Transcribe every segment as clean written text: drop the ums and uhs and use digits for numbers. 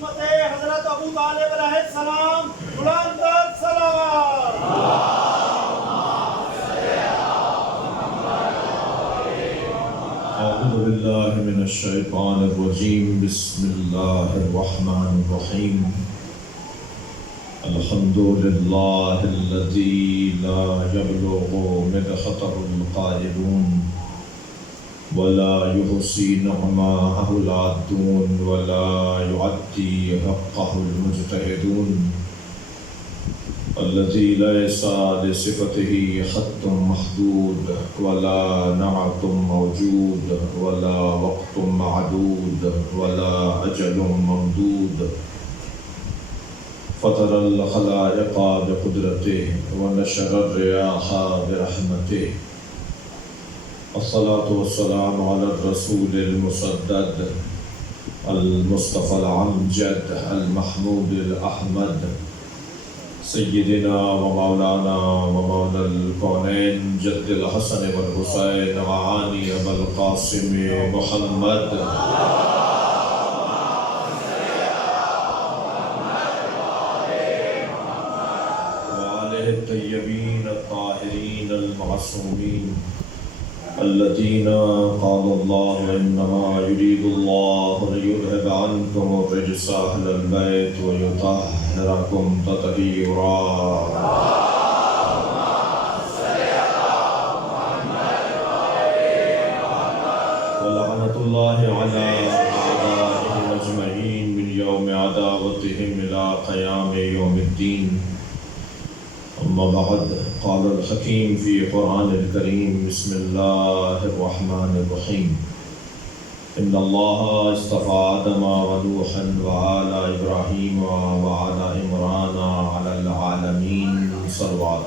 عظمت حضرت ابو طالب علیہ السلام بلند تر صلوات. اعوذ باللہ من الشیطان الرجیم. بسم اللہ الرحمن الرحیم. الحمد للہ الذی لا یبلغ مدحته القائلون ولا يحصي نعماءه العادون ولا يعدي حقه المجتهدون الذي ليس لصفته خط محدود ولا نعت موجود ولا وقت معدود ولا أجل ممدود فطر الخلائق بقدرته ونشر الرياح برحمته. الصلاة والسلام على الرسول المسدد المصطفى الأمجد المحمود الأحمد سيدنا ومولانا ومولى الكونين جد الحسن والحسين وعاني أبا القاسم محمد وآله الطيبين الطاهرين المعصومين الذين قال الله إنما يريد الله ليذهب عنكم الرجس أهل البيت ويطهركم تطهيرا. ولعنة الله على أعدائهم أجمعين من يوم عداوتهم إلى قيام يوم الدين. أما بعد قال الحكيم في قرآن الكريم بسم الله الرحمن الرحيم. إن الله اصطفى آدم ونوحا وآل إبراهيم وآل عمران على العالمين صلوات.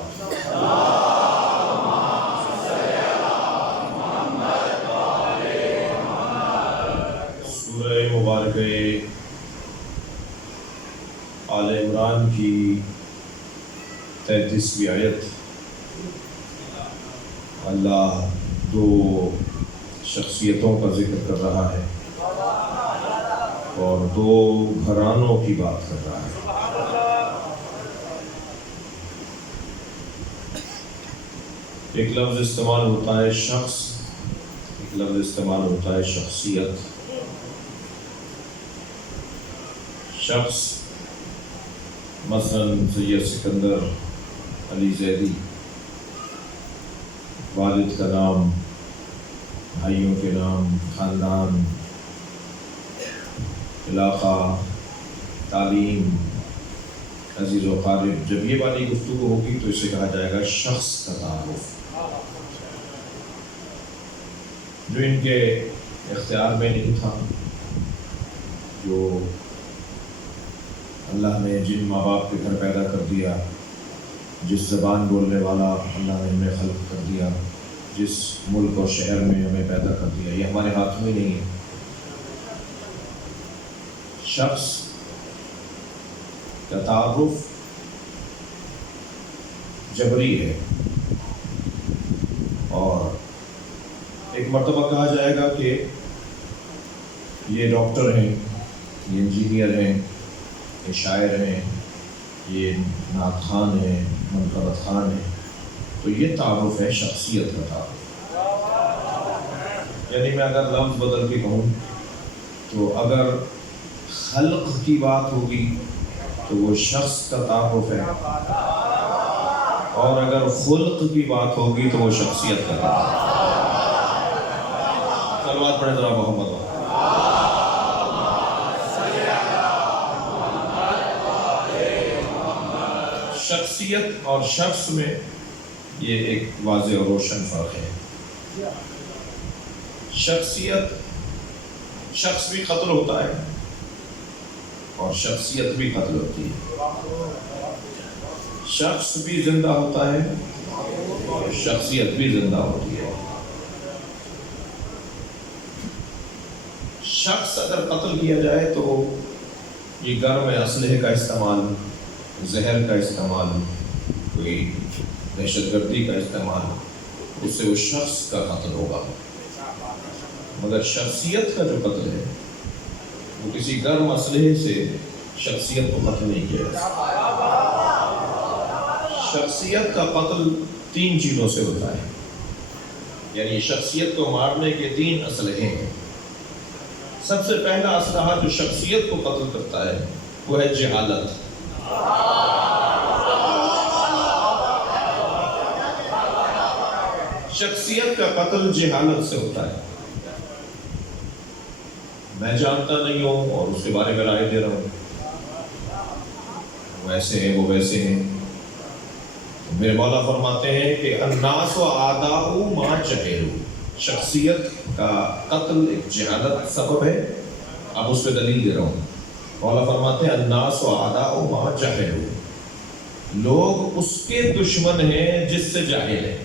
سورہ مبارکہ آل عمران کی 33ویں آیت. اللہ دو شخصیتوں کا ذکر کر رہا ہے اور دو گھرانوں کی بات کر رہا ہے. ایک لفظ استعمال ہوتا ہے شخص، ایک لفظ استعمال ہوتا ہے شخصیت. شخص مثلا سید سکندر علی زیدی، والد کا نام، بھائیوں کے نام، خاندان، علاقہ، تعلیم، عزیز و قارب. جب یہ والی گفتگو ہوگی تو اسے کہا جائے گا شخص کا تعارف. جو ان کے اختیار میں نہیں تھا، جو اللہ نے جن ماں باپ کے گھر پیدا کر دیا، جس زبان بولنے والا اللہ نے ہمیں خلق کر دیا، جس ملک اور شہر میں ہمیں پیدا کر دیا، یہ ہمارے ہاتھ میں نہیں ہے. شخص کا تعارف جبری ہے، اور ایک مرتبہ کہا جائے گا کہ یہ ڈاکٹر ہیں، یہ انجینئر ہیں، یہ شاعر ہیں، یہ نعت خوان ہیں، منقبت خوان ہیں. تو یہ تعارف ہے شخصیت کا تعارف. یعنی میں اگر لفظ بدل کے کہوں تو اگر خلق کی بات ہوگی تو وہ شخص کا تعارف ہے، اور اگر خلق کی بات ہوگی تو وہ شخصیت کا تعارف ہے. صلوات پڑھیں ذرا محمد. شخصیت اور شخص میں یہ ایک واضح اور روشن فرق ہے. شخصیت، شخص بھی قتل ہوتا ہے اور شخصیت بھی قتل ہوتی ہے. شخص بھی زندہ ہوتا ہے اور شخصیت بھی زندہ ہوتی ہے. شخص اگر قتل کیا جائے تو یہ گھر میں اسلحے کا استعمال، زہر کا استعمال، کوئی دہشت گردی کا استعمال، اس سے وہ شخص کا قتل ہوگا. مگر شخصیت کا جو قتل ہے تو کسی گرم اسلحے سے شخصیت کو قتل نہیں کیا جا سکتا۔ شخصیت کا قتل 3 چیزوں سے ہوتا ہے، یعنی شخصیت کو مارنے کے 3 اسلحے ہیں۔ سب سے پہلا اسلحہ جو شخصیت کو قتل کرتا ہے وہ ہے جہالت۔ شخصیت کا قتل جہالت سے ہوتا ہے۔ میں جانتا نہیں ہوں اور اس کے بارے میں رائے دے رہا ہوں، وہ ایسے ہیں وہ ویسے ہیں۔ میرے مولا فرماتے ہیں کہ الناس و اعداء ما جہلوا، شخصیت کا قتل ایک جہالت سبب ہے۔ اب اس پہ دلیل دے رہا ہوں۔ مولا فرماتے ہیں الناس و اعداء ما جہلوا، لوگ اس کے دشمن ہیں جس سے جاہل ہیں۔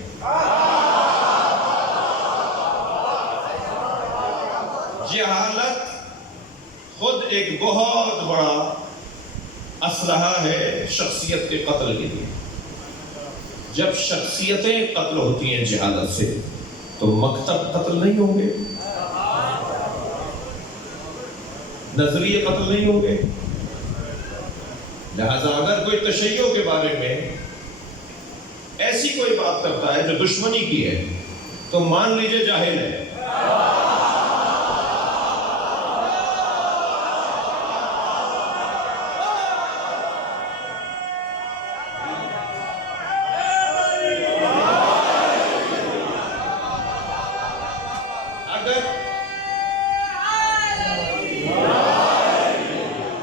جہالت خود ایک بہت بڑا اسلحہ ہے شخصیت کے قتل کے لیے۔ جب شخصیتیں قتل ہوتی ہیں جہالت سے تو مکتب قتل نہیں ہوں گے، نظریے قتل نہیں ہوں گے۔ لہذا اگر کوئی تشیع کے بارے میں ایسی کوئی بات کرتا ہے جو دشمنی کی ہے تو مان لیجئے جاہل ہے۔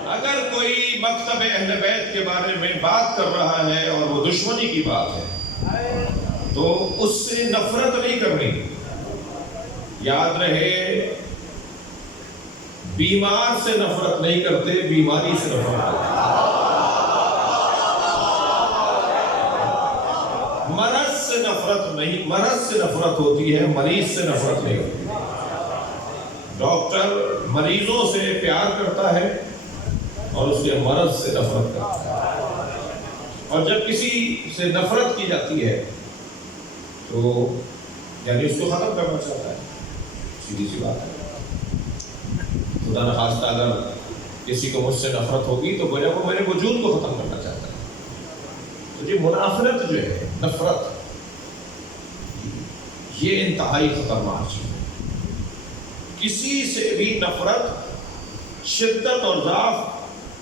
اگر کوئی مکتب اہل بیت کے بارے میں بات کر رہا ہے اور وہ دشمنی کی بات ہے تو اس سے نفرت نہیں کرنی۔ یاد رہے، بیمار سے نفرت نہیں کرتے، بیماری سے نفرت کرتے۔ مرض سے نفرت ہوتی ہے، مریض سے نفرت نہیں ہوتی۔ ڈاکٹر مریضوں سے پیار کرتا ہے اور اس کے مرض سے نفرت کرتا ہے۔ اور جب کسی سے نفرت کی جاتی ہے تو یعنی اس کو ختم کرنا چاہتا ہے، سیدھی سی بات ہے۔ خدا نخواستہ اگر کسی کو مجھ سے نفرت ہوگی تو گویا وہ میرے وجود کو ختم کرنا چاہتا ہے۔ تو یہ منافرت جو ہے، نفرت، یہ انتہائی خطرناک چیز ہے۔ کسی سے بھی نفرت شدت اور ضعف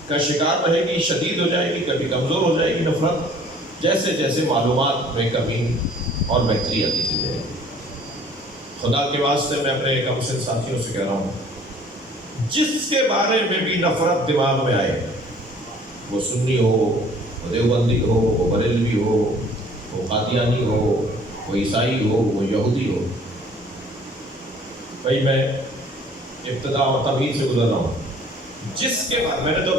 کا شکار رہے گی، شدید ہو جائے گی، کبھی کمزور ہو جائے گی نفرت، جیسے جیسے معلومات میں کمی اور بہتری آتی چلی جائے گی۔ خدا کے واسطے میں اپنے کم سن ساتھیوں سے کہہ رہا ہوں، جس کے بارے میں بھی نفرت دماغ میں آئے، وہ سنی ہو، وہ دیوبندی ہو، وہ بریلوی ہو، وہ قادیانی ہو، وہ عیسائی ہو، وہ یہودی ہو، بھائی میں ابتدا اور تمہید سے گزر رہا ہوں، جس کے بارے میں نے تو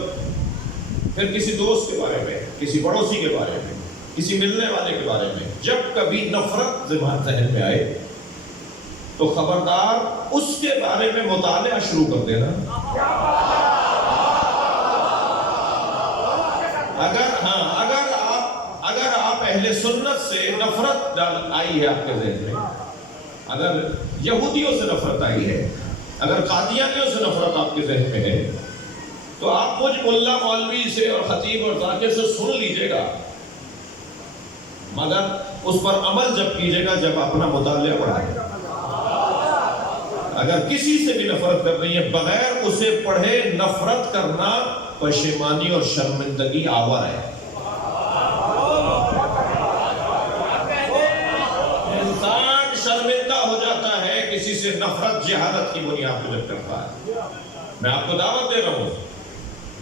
پھر کسی دوست کے بارے میں، کسی پڑوسی کے بارے میں، کسی ملنے والے کے بارے میں جب کبھی نفرت ذہن میں آئے تو خبردار اس کے بارے میں مطالعہ شروع کر دینا۔ اگر آپ اہل سنت سے نفرت آئی ہے آپ کے ذہن میں، اگر یہودیوں سے نفرت آئی ہے، اگر قادیانیوں سے نفرت آپ کے ذہن میں ہے تو آپ مجھ ملا مولوی سے اور خطیب اور ذاکر سے سن لیجئے گا، مگر اس پر عمل جب کیجئے گا جب اپنا مطالعہ بڑھائے گا۔ اگر کسی سے بھی نفرت کر رہی ہے بغیر اسے پڑھے نفرت کرنا پشیمانی اور شرمندگی آور ہے۔ انسان شرمندہ ہو جاتا ہے کسی سے نفرت جہالت کی بنیاد پر جب کرتا ہے۔ میں آپ کو دعوت دے رہا ہوں،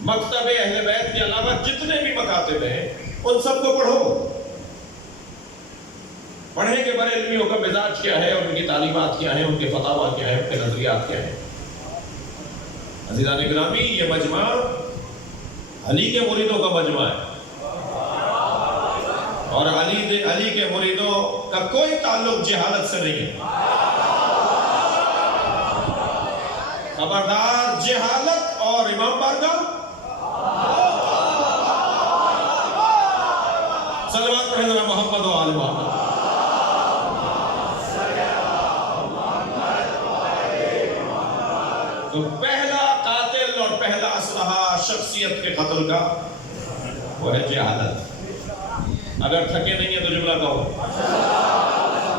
مکتب اہل بیت کے علاوہ جتنے بھی مکاتب ہیں ان سب کو پڑھو۔ پڑھیں کہ بریلویوں کا مزاج کیا ہے، ان کی تعلیمات کیا ہیں، ان کے فتاویٰ کیا ہیں، ان کے نظریات کیا ہیں۔ عزیزان گرامی، یہ مجمع علی کے مریدوں کا مجمع ہے اور علی کے مریدوں کا کوئی تعلق جہالت سے نہیں ہے۔ خبردار جہالت اور امام بارگاہ، صلوات پڑھیں ذرا محمد و آل محمد۔ تو پہلا قاتل اور پہلا اسلحہ شخصیت کے قتل کا وہ ہے جہالت. اگر تھکے نہیں ہیں تو جملہ کہو.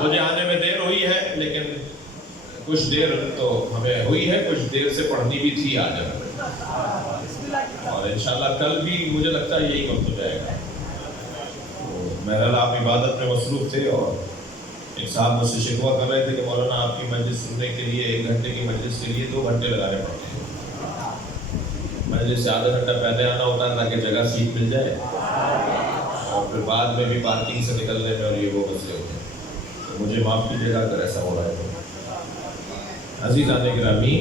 مجھے آنے میں دیر ہوئی ہے لیکن کچھ دیر تو ہمیں ہوئی ہے, کچھ دیر سے پڑھنی بھی تھی آج, اور انشاءاللہ کل بھی مجھے لگتا ہے یہی وقت ہو جائے گا. بہرحال آپ عبادت میں مصروف تھے, اور ایک صاحب مجھ سے شکوہ کر رہے تھے کہ مولانا آپ کی مجلس سننے کے لیے 1 گھنٹے کی مجلس کے لیے 2 گھنٹے لگانے پڑتے ہیں. مجلس سے آدھا گھنٹہ پہلے آنا ہوتا ہے تاکہ جگہ سیٹ مل جائے, اور پھر بعد میں بھی پارکنگ سے نکلنے میں اور یہ وہ مسئلے ہوتے ہیں. تو مجھے معاف کیجیے گا اگر ایسا ہو رہا ہے تو. عزیزان گرامی,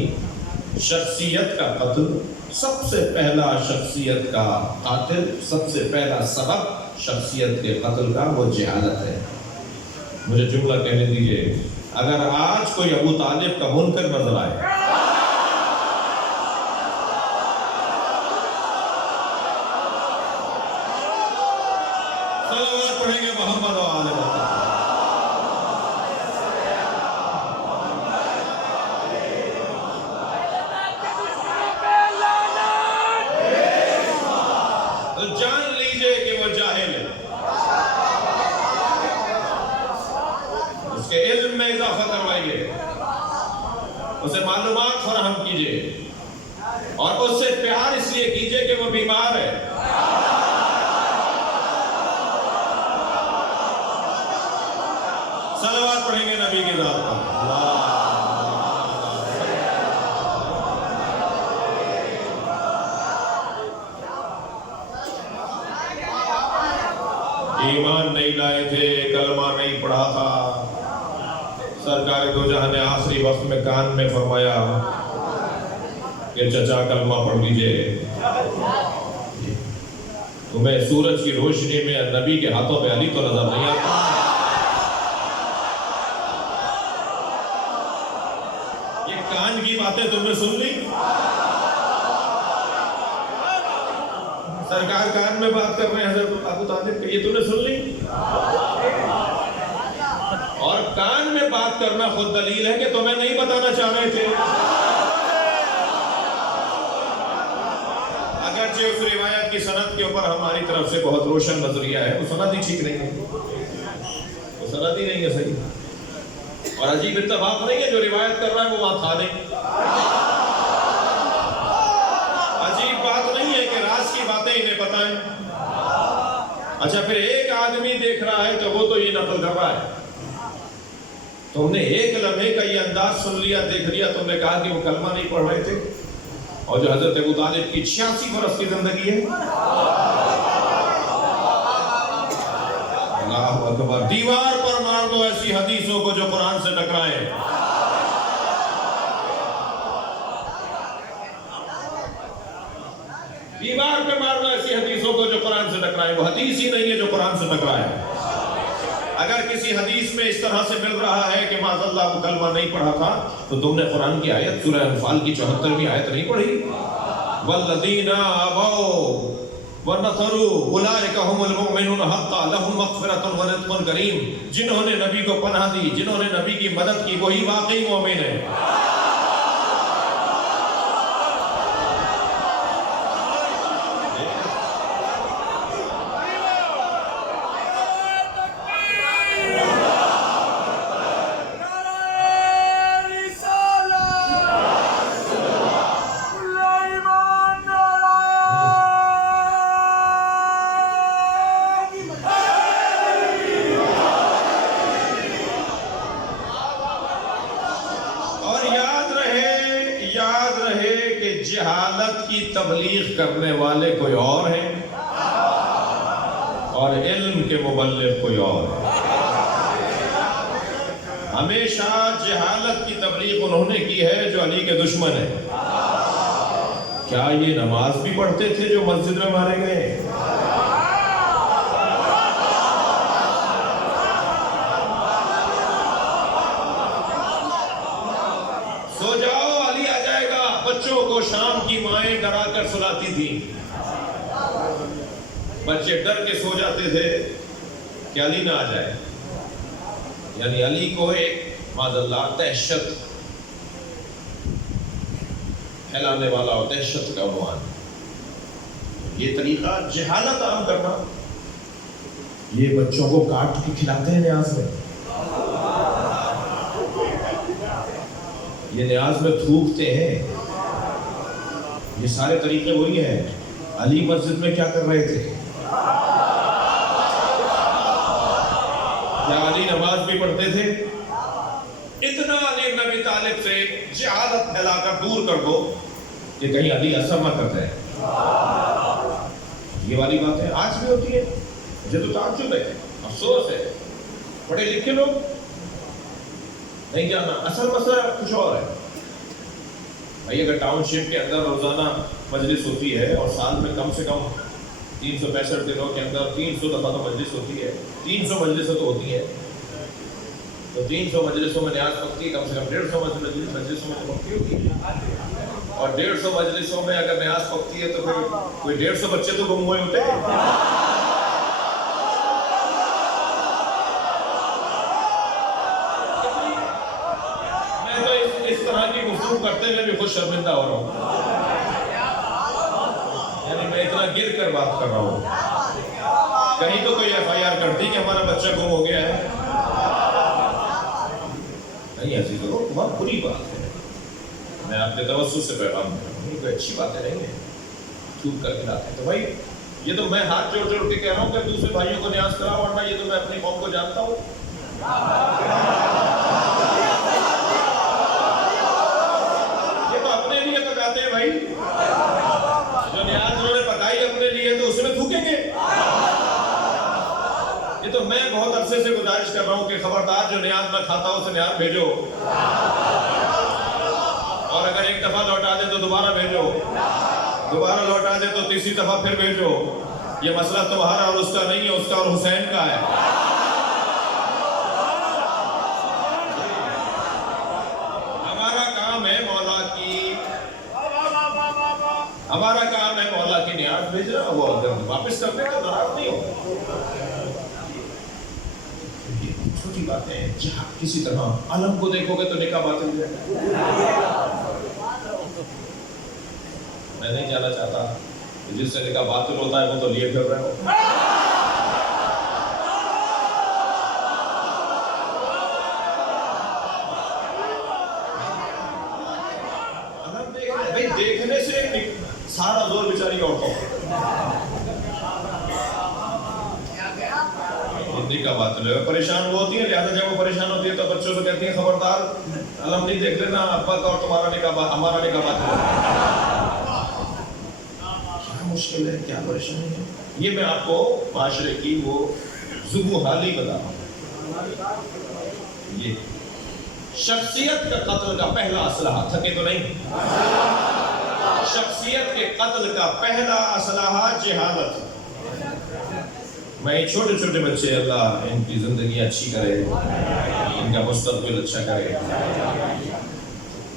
شخصیت کا قتل, سب سے پہلا شخصیت کا قاتل, سب سے پہلا سبب شخصیت کے قتل کا وہ جہالت ہے. مجھے جملہ کہنے دیجئے, اگر آج کوئی ابو طالب کا منکر نظر آئے, صلوات پڑھیں گے محمد و آل محمد. جان لیجئے کہ وہ جاہل ہے, اس کے علم میں اضافہ کروائیے, اسے معلومات فراہم کیجئے, اور اس سے پیار اس لیے کیجئے کہ وہ بیمار ہے. صلوات پڑھیں گے نبی کی ذات پر. ایمان نہیں لائے تھے, کلمہ نہیں پڑھا تھا, سرکار دو جہاں نے آخری وقت میں کان میں فرمایا کہ چچا کلمہ پڑھ لیجئے. تمہیں سورج کی روشنی میں نبی کے ہاتھوں پہ علی تو نظر نہیں آتا. یہ کان کی باتیں تم نے سن لی, سرکار کان میں بات کر رہے ہیں حضرت ابو طالب کہ یہ تم نے سن لی. اور کان میں بات کرنا خود دلیل ہے کہ تمہیں نہیں بتانا چاہ رہے تھے. اگرچہ اس روایت کی سند کے اوپر ہماری طرف سے بہت روشن نظریہ ہے, وہ سند ہی ٹھیک نہیں ہے, وہ سند ہی نہیں ہے صحیح, اور عجیب اتفاق نہیں ہے جو روایت کر رہا ہے وہ وہاں تھا نہیں. عجیب بات نہیں ہے کہ راز کی باتیں انہیں بتائیں. اچھا پھر ایک آدمی دیکھ رہا ہے تو وہ تو یہ نقل کر رہا ہے. تم نے ایک لمحے کا یہ انداز سن لیا, دیکھ لیا, تم نے کہا کہ وہ کلمہ نہیں پڑھ رہے تھے, اور جو حضرت ابو طالب کی 86 برس کی زندگی ہے, اللہ اکبر, دیوار پر مار دو ایسی حدیثوں کو جو قرآن سے ٹکرائیں. دیوار پہ مارنا ایسی حدیثوں کو جو قرآن سے ٹکرائے. وہ حدیث ہی نہیں ہے جو قرآن سے ٹکرائے. اگر کسی حدیث میں اس طرح سے مل رہا ہے کہ معاذ اللہ کو کلمہ نہیں پڑھا تھا, تو تم نے قرآن کی آیت سورہ انفال کی 74ویں آیت نہیں پڑھی؟ والذین آووا ونصروا اولئک هم المؤمنون حقا لهم مغفرۃ ورزق کریم. جنہوں نے نبی کو پناہ دی, جنہوں نے نبی کی مدد کی, وہی واقعی مومن ہے. جہالت کی تبلیغ کرنے والے کوئی اور ہیں, اور علم کے مبلغ کوئی اور ہے. ہمیشہ جہالت کی تبلیغ انہوں نے کی ہے جو علی کے دشمن ہیں. کیا یہ نماز بھی پڑھتے تھے جو مسجد میں مارے گئے؟ سو جاؤ علی آ جائے گا. بچوں کو شام کی مائیں ڈرا کر سلاتی تھی, بچے ڈر کے سو جاتے تھے کہ علی نہ آ جائے. یعنی علی کو ایک معاذ اللہ دہشت پھیلانے والا اور دہشت کا عنوان. یہ طریقہ جہالت عام کرنا. یہ بچوں کو کاٹ کے کھلاتے ہیں نیاز میں, یہ نیاز میں تھوکتے ہیں. یہ سارے طریقے وہی ہیں. علی مسجد میں کیا کر رہے تھے؟ کیا علی نماز بھی پڑھتے تھے؟ اتنا علی بن ابی طالب سے جہالت پھیلا کر دور کر دو کہ کہیں علی اثر نہ کر جائے. یہ والی باتیں آج بھی ہوتی ہے. مجھے تو تعجب ہے, افسوس ہے, پڑھے لکھے لوگ نہیں جانا. اصل مسئلہ کچھ اور ہے بھائی. اگر ٹاؤن شپ کے اندر روزانہ مجلس ہوتی ہے اور سال میں کم سے کم 365 دنوں کے اندر 300 دفعہ تو مجلس ہوتی ہے, 300 مجلسیں تو ہوتی ہیں, تو 300 مجلسوں میں نیاز پکتی ہے. کم سے کم 150 مجلسوں میں پکتی ہوتی ہے. اور 150 مجلسوں میں اگر نیاز پکتی ہے تو پھر کوئی 150 بچے تو گم ہوئے ہوتے ہیں. میں تو اس طرح کی گفتگو کرتے ہوئے بھی خود شرمندہ ہو رہا ہوں. یعنی میں اتنا گر کر بات کر رہا ہوں. کہیں تو کوئی FIR کرتی کہ ہمارا بچہ گم ہو گیا ہے. نہیں ایسی تو بہت بری بات ہے. میں اپنے توسط سے پیغام کر رہا ہوں, یہ کوئی اچھی باتیں نہیں ہیں. چھوٹ کر کے لاتے ہیں تو بھائی یہ تو میں ہاتھ جوڑ جوڑ کے کہہ رہا ہوں کہ دوسرے بھائیوں کو نیاز کرا, ورنہ یہ تو میں اپنی قوم کو جانتا ہوں. یہ تو اپنے لیے پکاتے ہیں بھائی. جو نیاز انہوں نے پکائی اپنے لیے تو اس میں تھوکیں گے. یہ تو میں بہت عرصے سے گزارش کر رہا ہوں کہ خبردار جو نیاز نہ کھاتا ہو اسے نیاز بھیجو, اور اگر ایک دفعہ لوٹا دے تو دوبارہ بھیجو, دوبارہ لوٹا دے تو تیسری دفعہ پھر بھیجو. یہ مسئلہ تمہارا اور اس کا نہیں ہے, اس کا اور حسین کا ہے. ہمارا کام ہے مولا کی, ہمارا کام ہے مولا کی نیاز بھیجنا. وہ اگر واپس کرنے کا ناراض نہیں ہو. چھوٹی باتیں ہیں. جہاں کسی طرح علم کو دیکھو گے تو نکاح باطل ہو جائے. میں نہیں جانا چاہتا جس سے نکاح باطل ہوتا ہے وہ تو لیے پھر رہے ہو. بھائی دیکھنے سے سارا زور بیچاری عورتوں کا باطل ہے. پریشان وہ ہوتی ہے, لہٰذا جب وہ پریشان ہوتی ہے تو بچوں سے کہتی ہیں خبردار علم نہیں دیکھ لینا, ابا کا اور تمہارا نکاح ہمارا نکاح باطل ہے. کیا مشکل ہے, کیا پریشانی ہے. یہ میں آپ کو معاشرے کی وہ ذبح حالی بتا رہا ہوں. یہ شخصیت کا قتل کا پہلا اسلحہ, تھکے تو نہیں, شخصیت کے قتل کا پہلا اسلحہ جہالت. میں چھوٹے چھوٹے بچے اللہ ان کی زندگی اچھی کرے, ان کا مستقبل اچھا کرے.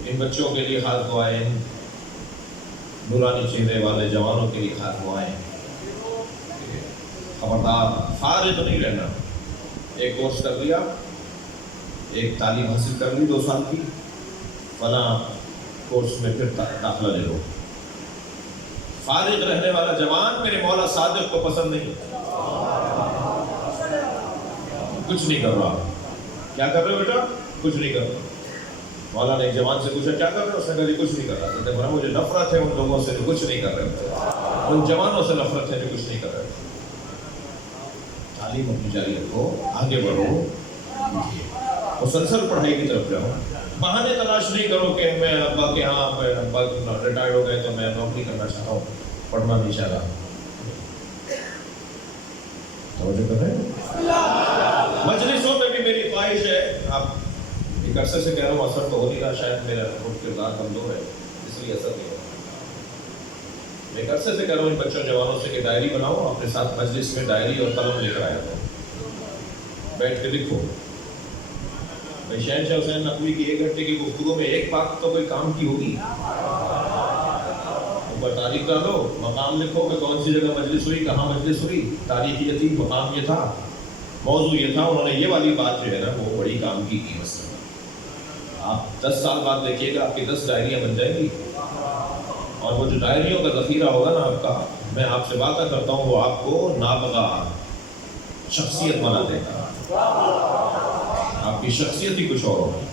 ان بچوں کے لیے خاص دعائیں, نورانی چہرے والے جوانوں کے لیے خاص دعائیں. خبردار فارغ نہیں رہنا. ایک کورس کر لیا, ایک تعلیم حاصل کر لی 2 سال کی, فلاں کورس میں پھر داخلہ لے لو. فارغ رہنے والا جوان میرے مولا صادق کو پسند نہیں. کچھ نہیں کر رہا. کیا کر رہے ہو بیٹا؟ کچھ نہیں کر رہا. مولا نے ایک جوان سے پوچھا کیا کر رہے ہو؟ اس نے کہا کچھ نہیں کر رہا. کہتے ہیں مجھے نفرت ہے ان لوگوں سے جو کچھ نہیں کر رہے ہوتے, ان جوانوں سے نفرت ہے جو کچھ نہیں کر رہے ہوتے. تعلیم اپنی جاری رکھو, آگے بڑھو, مسلسل پڑھائی کی طرف جاؤ. بہانے تلاش نہیں کرو کہ میں ابا کے ہاں ابا ریٹائرڈ ہو گئے تو میں نوکری کرنا چاہتا ہوں, پڑھنا نہیں چاہ رہا. توجہ کر رہے ہیں. مجلسوں میں بھی میری خواہش ہے, آپ ایک عرصے سے کہہ رہا ہوں, اثر تو ہو نہیں رہا, شاید میرا خود کردار کمزور ہے اس لیے اثر نہیں ہو رہا. میں ایک عرصے سے کہہ رہا ہوں ان بچوں جوانوں سے کہ ڈائری بناؤ, اپنے ساتھ مجلس میں ڈائری اور قلم لے کر آیا کرو, بیٹھ کے لکھو. بھائی شہنشاہ حسین نقوی کی 1 گھنٹے کی گفتگو میں ایک بات تو کوئی کام کی ہوگی. اوپر تاریخ ڈالو, مقام لکھو کہ کون سی جگہ مجلس ہوئی, کہاں مجلس ہوئی, تاریخ یہ تھی, مقام یہ تھا, موضوع یہ تھا. انہوں نے یہ والی بات جو ہے نا وہ بڑی کام کی مثلا. آپ 10 سال بعد دیکھیے گا آپ کی 10 ڈائریاں بن جائیں گی. اور وہ جو ڈائریوں کا ذخیرہ ہوگا نا آپ کا، میں آپ سے وعدہ کرتا ہوں وہ آپ کو نابغہ شخصیت بنا دے گا، آپ کی شخصیت ہی کچھ اور ہوگی۔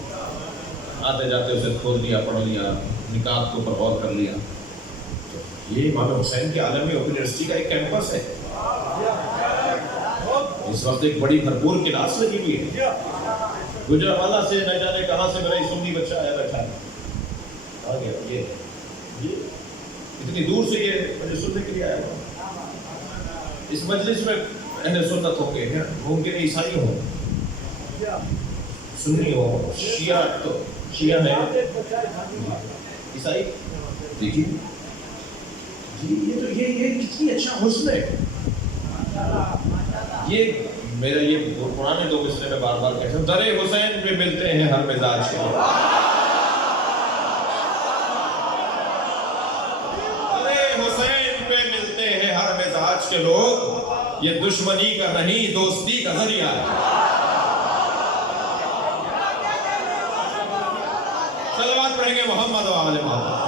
آتے جاتے اسے کھول دیا، پڑھ لیا، نکات کے اوپر غور کر لیا۔ یہ امام حسین کی عالمی یونیورسٹی کا ایک کیمپس ہے، اس وقت ایک بڑی بھرپور کلاس لگی ہوئی ہے۔ گجرانوالہ سے نہ جانے کہاں سے میرا سنی بچہ آیا بیٹھا ہے، آ گیا یہ اتنی دور سے یہ مجھے سننے کے لیے آیا ہوا۔ اس مجلس میں اہل سنت ہوں گے، ممکن ہے عیسائی ہوں، سنی ہو، شیعہ، تو شیعہ ہے، عیسائی، دیکھیے جی یہ کتنی اچھا حسن ہے۔ یہ میرا یہ پرانے دو مصرے میں بار بار کہتے ہیں، در حسین پہ ملتے ہیں ہر مزاج کے لوگ، در حسین پہ ملتے ہیں ہر مزاج کے لوگ، یہ دشمنی کا نہیں دوستی کا ذریعہ ہے۔ صلوات پڑھیں گے محمد و آل محمد۔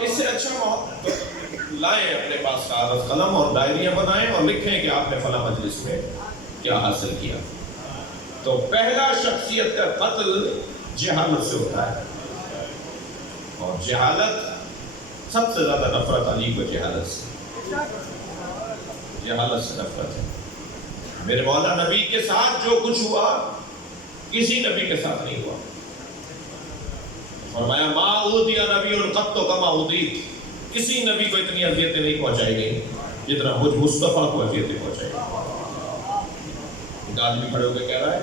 اس سے اچھا لائیں اپنے پاس کاغذ قلم اور ڈائریاں بنائیں اور لکھیں کہ آپ نے فلاں مجلس میں کیا حاصل کیا۔ تو پہلا شخصیت کا قتل جہالت سے ہوتا ہے، اور جہالت سب سے زیادہ نفرت علی کو جہالت سے، جہالت سے نفرت ہے۔ میرے مولا نبی کے ساتھ جو کچھ ہوا کسی نبی کے ساتھ نہیں ہوا۔ فرمایا ما اوتی نبی قط کما اوتیت، کسی نبی کو اتنی اذیتیں نہیں پہنچائی گئی جتنا مجھ مصطفیٰ کو اذیتیں پہنچائی گئی۔ ایک آدمی کھڑے ہو کے کہہ رہا ہے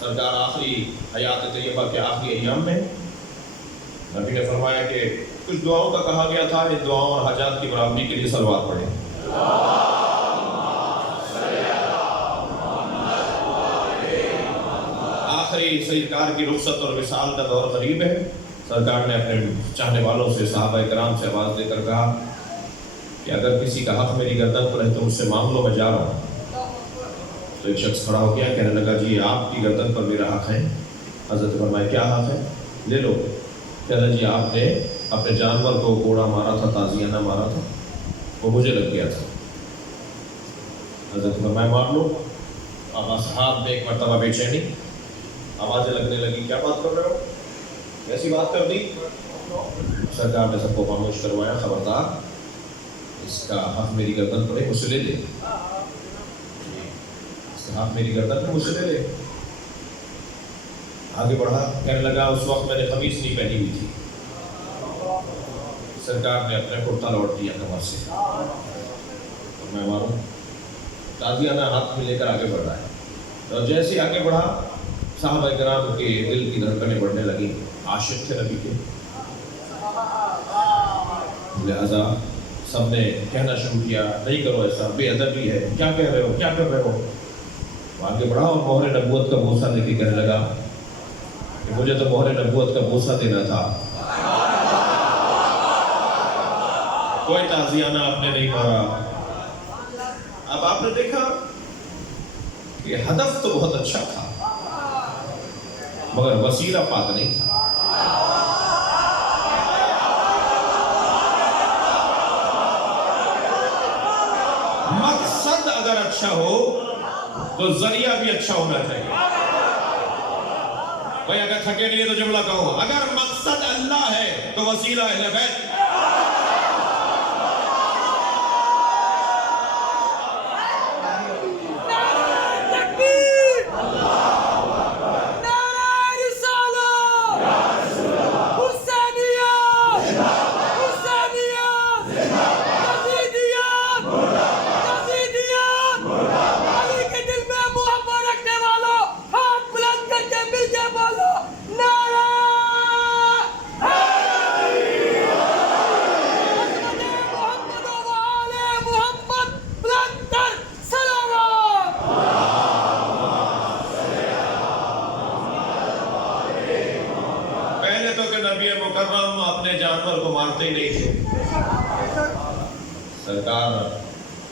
سرکار آخری حیات طیبہ کے آخری ایام میں نبی نے فرمایا کہ کچھ دعاؤں کا کہا گیا تھا، ان دعاؤں اور حاجات کی برابری کے لیے صلوات پڑھیں۔ آخری سرکار کی رخصت اور وصال کا دور قریب ہے۔ سرکار نے اپنے چاہنے والوں سے، صحابہ کرام سے آواز دے کر کہا کہ اگر کسی کا حق میری گردن پر ہے تو مجھ سے مانگ لو، میں جا رہا ہوں۔ تو ایک شخص کھڑا ہو گیا، کہنے لگا جی آپ کی گردن پر میرا حق ہے۔ حضرت فرمایا کیا حق ہے؟ لے لو۔ کہنا جی آپ نے اپنے جانور کو کوڑا مارا تھا، تازیانہ مارا تھا، وہ مجھے لگ گیا تھا۔ حضرت فرمایا مار لو۔ اب اصحاب نے ایک مرتبہ بے چینی، آوازیں لگنے لگی، کیا بات کر رہے ہو؟ ایسی بات کر دی۔ سرکار نے سب کو خاموش کروایا، خبردار اس کا حق میری گردن پر ہے، مجھ سے لے لے، اس کا حق میری گردن پر، مجھ سے لے لے۔ آگے بڑھا، کہنے لگا اس وقت میں نے قمیص نہیں پہنی ہوئی تھی۔ سرکار نے اپنے کرتا لوٹ دیا کمر سے، اور میں ماروں۔ تازیانہ ہاتھ میں لے کر آگے بڑھ رہا ہے، اور جیسے آگے بڑھا صحابہ کرام کے دل کی دھڑکنیں بڑھنے لگی، عاشق تھے نبی کے، لہذا سب نے کہنا شروع کیا نہیں کرو ایسا، بے ادبی ہے، کیا کہہ رہے ہو، کیا کر رہے ہو۔ آگے بڑھا اور مہر نبوت کا بوسہ دے کے کہنے لگا کہ مجھے تو مہر نبوت کا بوسہ دینا تھا، کوئی تازیانہ آپ نے نہیں مارا۔ اب آپ نے دیکھا کہ ہدف تو بہت اچھا تھا مگر وسیلہ پاک نہیں تھا۔ مقصد اگر اچھا ہو تو ذریعہ بھی اچھا ہونا چاہیے۔ بھائی اگر تھکے نہیں تو جملہ کہو، اگر مقصد اللہ ہے تو وسیلہ اہل بیت۔ مکرم اپنے جانور کو مارتے ہی نہیں تھے۔ سرکار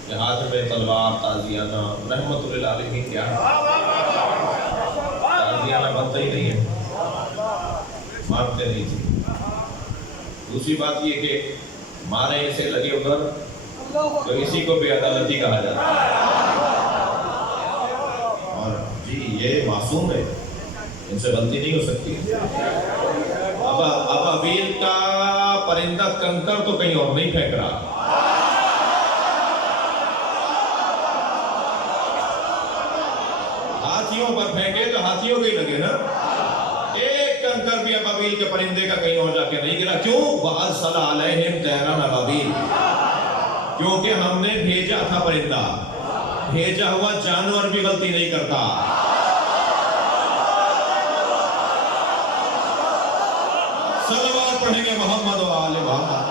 کے ہاتھ میں تلوار تازیانہ رحمت للعالمین کیا ہے۔ نہیں تھی. دوسری بات یہ کہ مارے اسے لگے ادھر تو اسی کو بے عدالتی کہا جاتا ہے. اور جی یہ معصوم ہے, ان سے غلطی نہیں ہو سکتی. اب ابیل کا پرندہ کنکر تو کہیں اور نہیں پھینک رہا, ہاتھیوں پر پھینکے تو ہاتھیوں کے ہی لگے نا. ایک کنکر بھی اب ابیل کے پرندے کا کہیں اور جا کے نہیں گرا. کیوں؟ وَأَرْسَلَ عَلَيْهِمْ طَيْرًا أَبَابِيلَ, کیونکہ ہم نے بھیجا تھا پرندہ. بھیجا ہوا جانور بھی غلطی نہیں کرتا. صلوات پڑھیں گے محمد و آل محمد.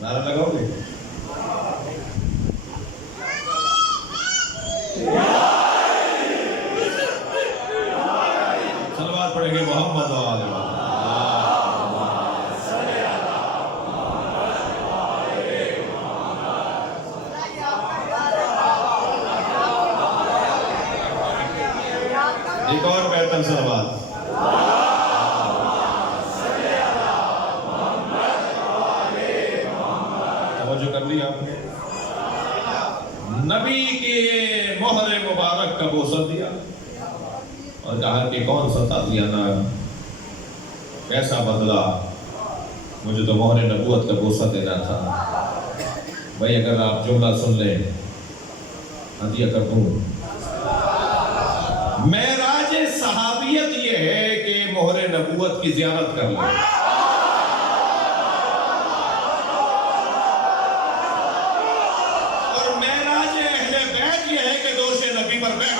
نعرہ لگاؤ گے؟ صلوات پڑھیں گے محمد و آل محمد. ایک اور بہتر صلوات. توجہ کر لی آپ نے؟ نبی کے مہر مبارک کا بوسہ دیا اور کہا کہ کون سا تازیانہ کیسا بدلا, مجھے تو مہر نبوت کا بوسہ دینا تھا. بھائی اگر آپ جملہ سن لیں, ہدیہ کر دوں. معراج صحابیت یہ ہے کہ مہر نبوت کی زیارت کر لیں. اور معراج اہل بیت یہ ہے کہ دوش نبی پر بیٹھ.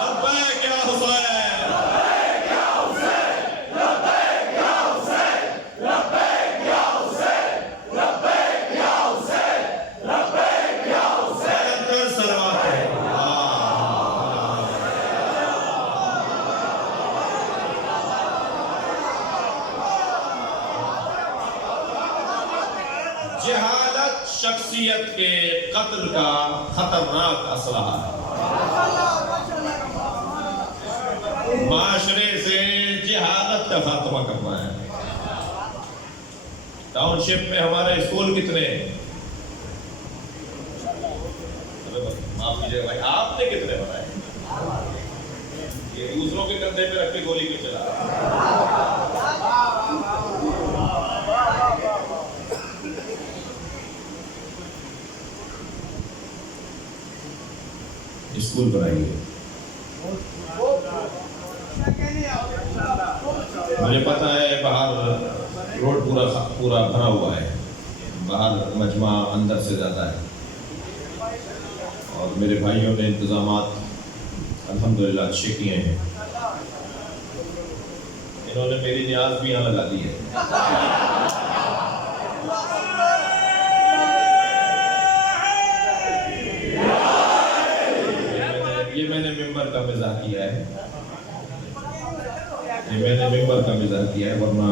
لبیک یا حسین, جہالت شخصیت کے قتل کا خطرناک اسلحہ ہے. معاشرے سے جہالت کا خاتمہ کرنا ہے. ٹاؤن شپ میں ہمارے اسکول کتنے ہیں؟ معاف کیجیے بھائی, آپ نے کتنے بنائے؟ یہ دوسروں کے کندھے پہ رکھ کے گولی کیوں چلا؟ اسکول بنائیے. مجھے پتا ہے باہر روڈ پورا بھرا ہوا ہے, باہر مجمع اندر سے زیادہ ہے, اور میرے بھائیوں نے انتظامات الحمدللہ اچھے کیے ہیں. انہوں نے میری نیاز بھی یہاں لگا دی ہے. یہ میں نے ممبر کا مزاح کیا ہے, ورنہ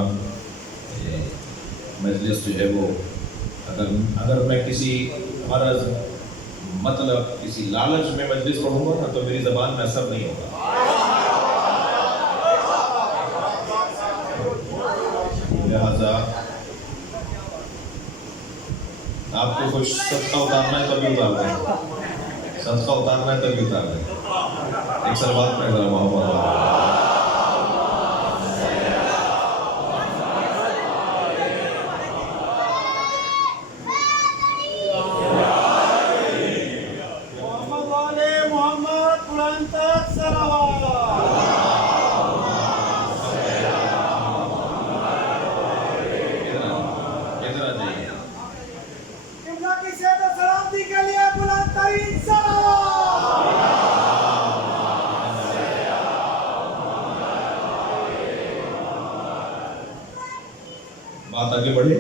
مجلس جو ہے وہ اگر میں کسی مرض مطلب کسی لالچ میں مجلس پڑھوں گا نا تو میری زبان میں اثر نہیں ہوگا. لہذا آپ کو کچھ صدقہ اتارنا ہے تبھی اتار دیں, صدقہ اتارنا ہے تبھی اتار دیں. ایک صلوات پڑھ ذرا محمد. بات آگے بڑھے.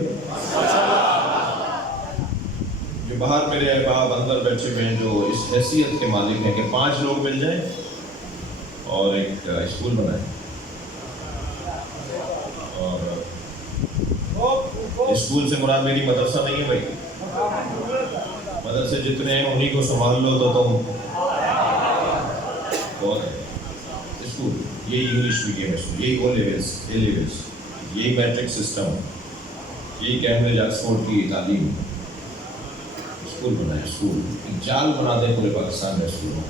جو باہر میرے احباب اندر بیٹھے ہوئے ہیں جو اس حیثیت کے مالک ہیں کہ 5 لوگ مل جائیں اور ایک اسکول بنائیں. اور اسکول سے مراد میری مدرسہ نہیں ہے بھائی. مدرسے جتنے ہیں انہیں کو سنبھال لو تو تم بہت ہے. اسکول یہی انگلش میڈیم اسکول, یہی او لیولس, اے لیولس, یہی میٹرک سسٹم, یہی کیمبرج آکسفورڈ کی تعلیم. اسکول بنائے, اسکول ایک جال بنا دیں پورے پاکستان میں اسکول میں.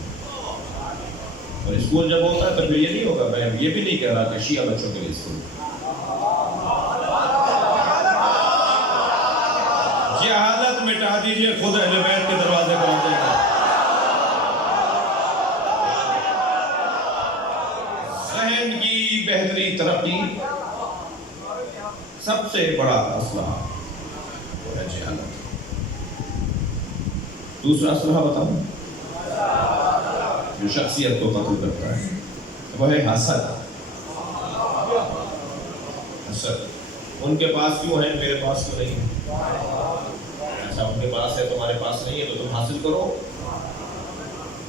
اور اسکول جب ہوتا ہے تو پھر یہ نہیں ہوگا, میں یہ بھی نہیں کہہ رہا کہ شیعہ بچوں کے لیے اسکول. یہ حالت مٹا دیجیے, خود اہل بیت کے دروازے پر آ جائے گا. ذہن کی بہتری ترقی سب سے بڑا اسلحہ ہے جہالت. دوسرا اسلحہ بتاؤں جو شخصیت کو قتل کرتا ہے, وہ ہے حسد. حسد. ان کے پاس کیوں ہے, میرے پاس کیوں نہیں ہے؟ اچھا, ان کے پاس ہے تمہارے پاس نہیں ہے تو تم حاصل کرو.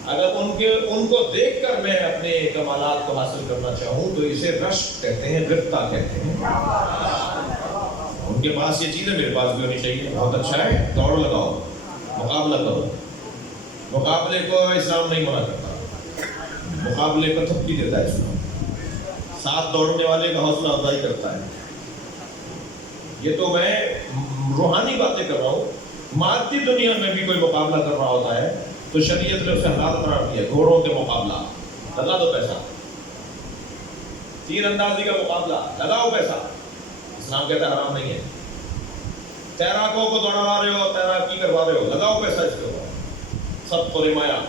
اگر ان کو دیکھ کر میں اپنے کمالات کو حاصل کرنا چاہوں تو اسے رشک کہتے ہیں, غبطہ کہتے ہیں. ان کے پاس یہ چیزیں میرے پاس بھی ہونی چاہیے. بہت اچھا ہے, دوڑ لگاؤ, مقابلہ کرو. مقابلے کو اسلام نہیں منع کرتا, مقابلے کو تھپکی دیتا ہے اسلام. ساتھ دوڑنے والے کا حوصلہ افزائی کرتا ہے. یہ تو میں روحانی باتیں کر رہا ہوں. مادی دنیا میں بھی کوئی مقابلہ کر رہا ہوتا ہے تو شریعت نے اسے حلال قرار دیا. گھوڑوں کے مقابلہ, لگا دو پیسہ. تیر اندازی کا مقابلہ, لگاؤ پیسہ. اسلام کہتا ہے حرام نہیں ہے. تیراکوں کو دوڑوا رہے ہو, تیراکی کروا رہے ہو, لگاؤ پیسہ اس کے اوپر. سب کو رمایا,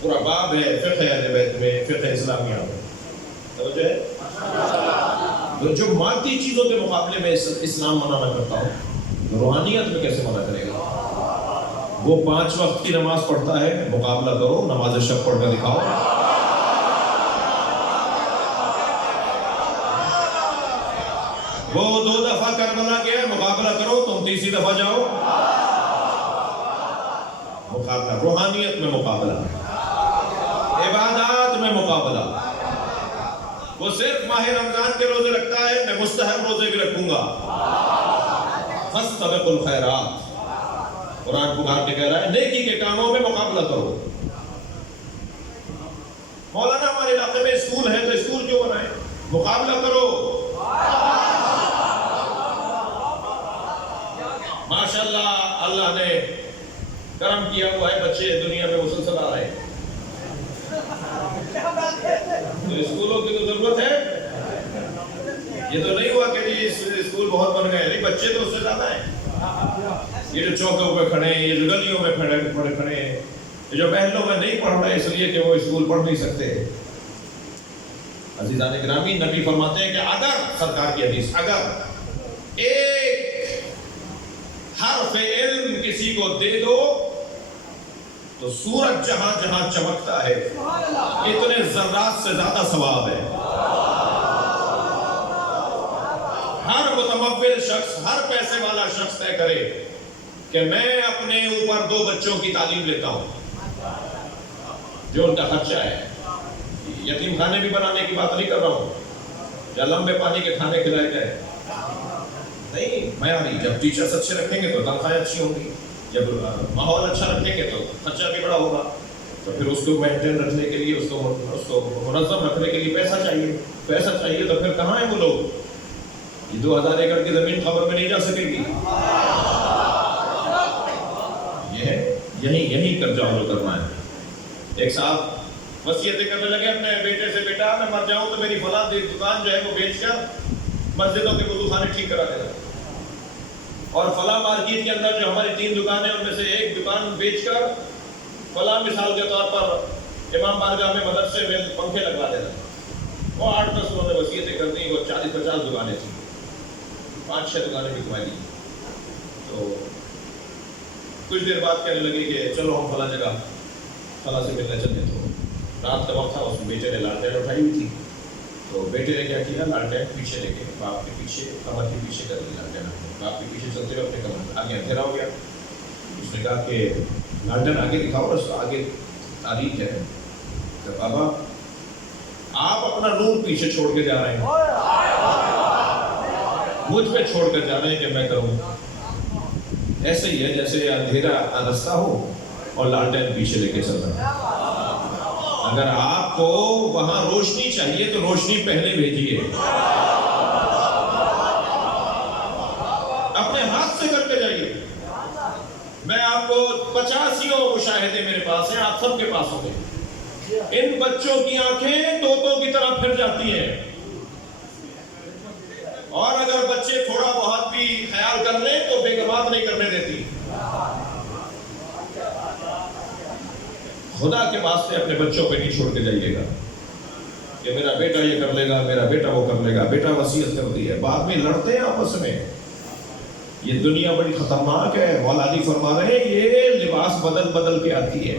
پورا باب ہے فقہ اہل بیت میں, فقہ اسلامیہ میں. توجہ ہے. جو مادی چیزوں کے مقابلے میں اسلام منع نہ کرتا ہو, روحانیت میں کیسے منع کرے گا؟ وہ 5 وقت کی نماز پڑھتا ہے, مقابلہ کرو, نماز شب پڑھ کر دکھاؤ. وہ 2 دفعہ کربلا گیا, مقابلہ کرو, تم 3ری دفعہ جاؤ. مقابلہ, روحانیت میں مقابلہ, عبادات میں مقابلہ. وہ صرف ماہ رمضان کے روزے رکھتا ہے, میں مستحب روزے بھی رکھوں گا. فاستبقوا الخیرات, قرآن پکار کے کہہ رہا ہے نیکی کے کاموں میں مقابلہ کرو. مولانا ہمارے علاقے میں اسکول ہے تو اسکول کیوں بنائے؟ مقابلہ کرو. ماشاءاللہ اللہ نے کرم کیا ہوا ہے, بچے دنیا میں مسلسل آ رہے ہیں. تو اسکولوں کی تو ضرورت ہے. یہ تو نہیں ہوا کہ جی اسکول بہت بن گئے, نہیں, بچے تو اس سے زیادہ ہیں. یہ جو چوکوں پہ کھڑے ہیں, یہ جو گلیوں میں کھڑے ہیں, یہ جو محلوں میں نہیں پڑھ رہے اس لیے کہ وہ اسکول پڑھ نہیں سکتے. عزیزان گرامی, نبی فرماتے ہیں کہ اگر, سرکار کی حدیث, اگر ایک حرف علم کسی کو دے دو تو سورج جہاں جہاں چمکتا ہے اتنے ذرات سے زیادہ ثواب ہے. ہر متمول شخص, ہر پیسے والا شخص طے کرے کہ میں اپنے اوپر 2 بچوں کی تعلیم لیتا ہوں, جو ان کا خرچہ ہے. یتیم خانے بھی بنانے کی بات نہیں کر رہا ہوں, یا لمبے پانی کے کھانے کھلائے جائے, نہیں, معیاری. جب ٹیچرز اچھے رکھیں گے تو تنخواہیں اچھی ہوں گی, جب ماحول اچھا رکھیں گے تو خرچہ بھی بڑا ہوگا. تو پھر اس کو مینٹین رکھنے کے لیے, اس کو منظم رکھنے کے لیے پیسہ چاہیے. پیسہ چاہیے تو پھر کہاں ہیں وہ لوگ؟ یہ 2000 ایکڑ کی زمین خبر میں نہیں جا سکے گی. یہی قرضہ ہم کرنا ہے. ایک صاحب وصیتیں کرنے لگے اپنے بیٹے سے, بیٹا میں مر جاؤں تو میری فلاں دکان جو ہے وہ بیچ کر مسجدوں کے وضو خانے ٹھیک کرا دینا, اور فلاں مارکیٹ کے اندر جو ہماری 3 دکانیں ان میں سے ایک دکان بیچ کر فلاں مثال کے طور پر امام بارگاہ میں مدرسے میں پنکھے لگوا دینا. وہ 8-10 انہوں نے وصیتیں کر دی. وہ 40-50 دکانیں تھیں, 5-6 دکانیں بکوا دی. تو کچھ دیر بعد کہنے لگے کہ چلو ہم فلاں جگہ فلاں سے ملنے چلتے. تو رات کا وقت تھا, اس بیٹے نے لالٹین اٹھائی ہوئی تھی, تو بیٹے نے کیا کیا, لالٹین پیچھے لے کے باپ کے پیچھے, کمر کے پیچھے کر لی لالٹین, باپ کے پیچھے چلتے ہوئے اپنے کمر آگے اندھیرا ہو گیا. اس نے کہا کہ لالٹین آگے دکھاؤ, اس کو آگے تاریخ ہے. کہ بابا آپ اپنا نور پیچھے چھوڑ کے جا رہے ہیں, مجھ پہ چھوڑ کر جا رہے ہیں کہ میں کروں. ایسے ہی ہے جیسے اندھیرا رستہ ہو اور لالٹین پیچھے لے کے چل رہا ہے. اگر آپ کو وہاں روشنی چاہیے تو روشنی پہلے بھیجیے, اپنے ہاتھ سے کر کے جائیے. میں آپ کو 85 مشاہدے میرے پاس ہیں, آپ سب کے پاس ہوں گے. ان بچوں کی آنکھیں طوطوں کی طرح پھر جاتی ہیں, اور اگر بچے تھوڑا بہت بھی خیال کر لیں تو بےگمات نہیں کرنے دیتی. خدا کے واسطے اپنے بچوں پہ نہیں چھوڑ کے جائیے گا کہ میرا بیٹا یہ کر لے گا, میرا بیٹا وہ کر لے گا. بیٹا وصیت کر دی ہے, بعد میں لڑتے ہیں آپس میں. یہ دنیا بڑی خطرناک ہے. مولا علی فرما رہے ہیں یہ لباس بدل بدل کے آتی ہے,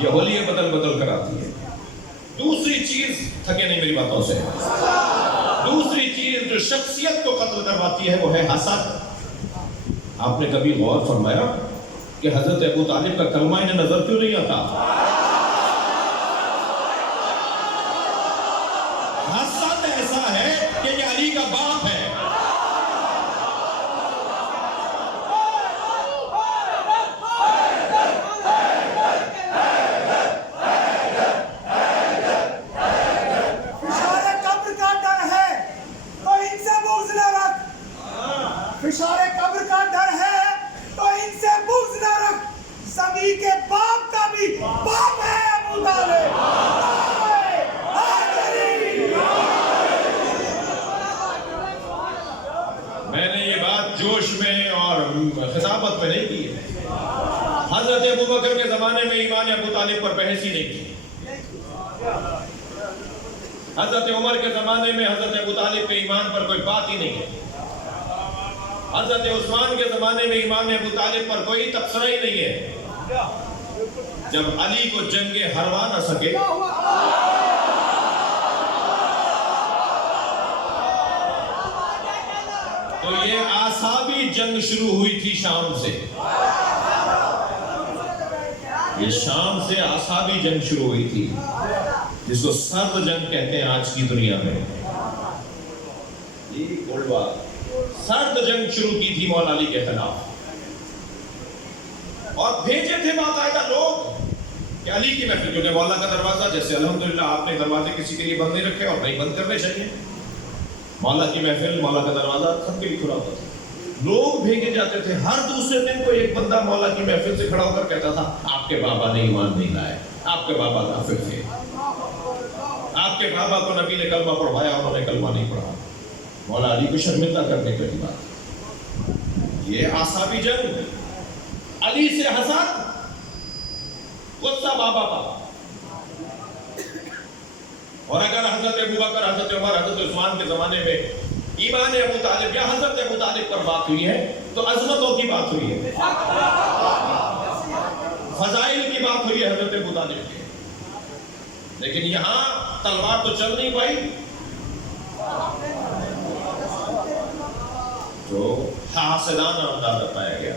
یہ ہولیے بدل بدل کر آتی ہے. دوسری چیز, تھکے نہیں میری باتوں سے, دوسری چیز جو شخصیت کو قتل کرواتی ہے وہ ہے حسد. آپ نے کبھی غور فرمایا کہ حضرت ابو طالب کا کلمہ انہیں نظر کیوں نہیں آتا؟ حسد ایسا ہے کہ یہ علی کا باپ ہے. فشارے قبر کا ڈر ہے تو ان سے بغض نہ رکھ, سبھی کے باپ کا بھی باپ ہے ابو طالب. میں نے یہ بات جوش میں اور خطابت میں نہیں کی ہے. حضرت ابو بکر کے زمانے میں ایمان ابو طالب پر بحث ہی نہیں کی. حضرت عمر کے زمانے میں حضرت ابو طالب کے ایمان پر کوئی بات ہی نہیں ہے. حضرت عثمان کے زمانے میں ایمان ابو طالب پر کوئی تبصرہ ہی نہیں ہے. جب علی کو جنگیں ہروا نہ سکے تو یہ اعصابی جنگ شروع ہوئی تھی شام سے. یہ شام سے اعصابی جنگ شروع ہوئی تھی جس کو سرد جنگ کہتے ہیں آج کی دنیا میں. یہ کولڈ وار, سرد جنگ شروع کی تھی مولا علی کے خلاف, اور بھیجے تھے باقاعدہ لوگ کہ علی کی محفل, کیونکہ مولا کا دروازہ, جیسے الحمدللہ آپ نے دروازے کسی کے لیے بند نہیں رکھے اور نہیں بند کرنے چاہیے, مولا کی محفل, مولا کا دروازہ سب کے لیے کھلا ہوتا تھا. لوگ بھیجے جاتے تھے. ہر دوسرے دن کو ایک بندہ مولا کی محفل سے کھڑا ہو کر کہتا تھا آپ کے بابا نے ایمان نہیں لائے, آپ کے بابا کافر تھے, آپ کے بابا کو نبی نے کلمہ پڑھوایا, انہوں نے کلمہ نہیں پڑھا. مولا علی کو شرمندہ کرنے کی بات. یہ اعصابی جنگ, علی سے حسد, غصہ بابا کا. اور اگر حضرت ابو بکر, حضرت عمر, حضرت عثمان کے زمانے میں ایمان ابو طالب یا حضرت ابو طالب پر بات ہوئی ہے تو عظمتوں کی بات ہوئی ہے, فضائل کی بات ہوئی ہے حضرت ابو طالب کی. لیکن یہاں تلوار تو چل نہیں پائی, تو حاسدانہ اندازہ پایا گیا.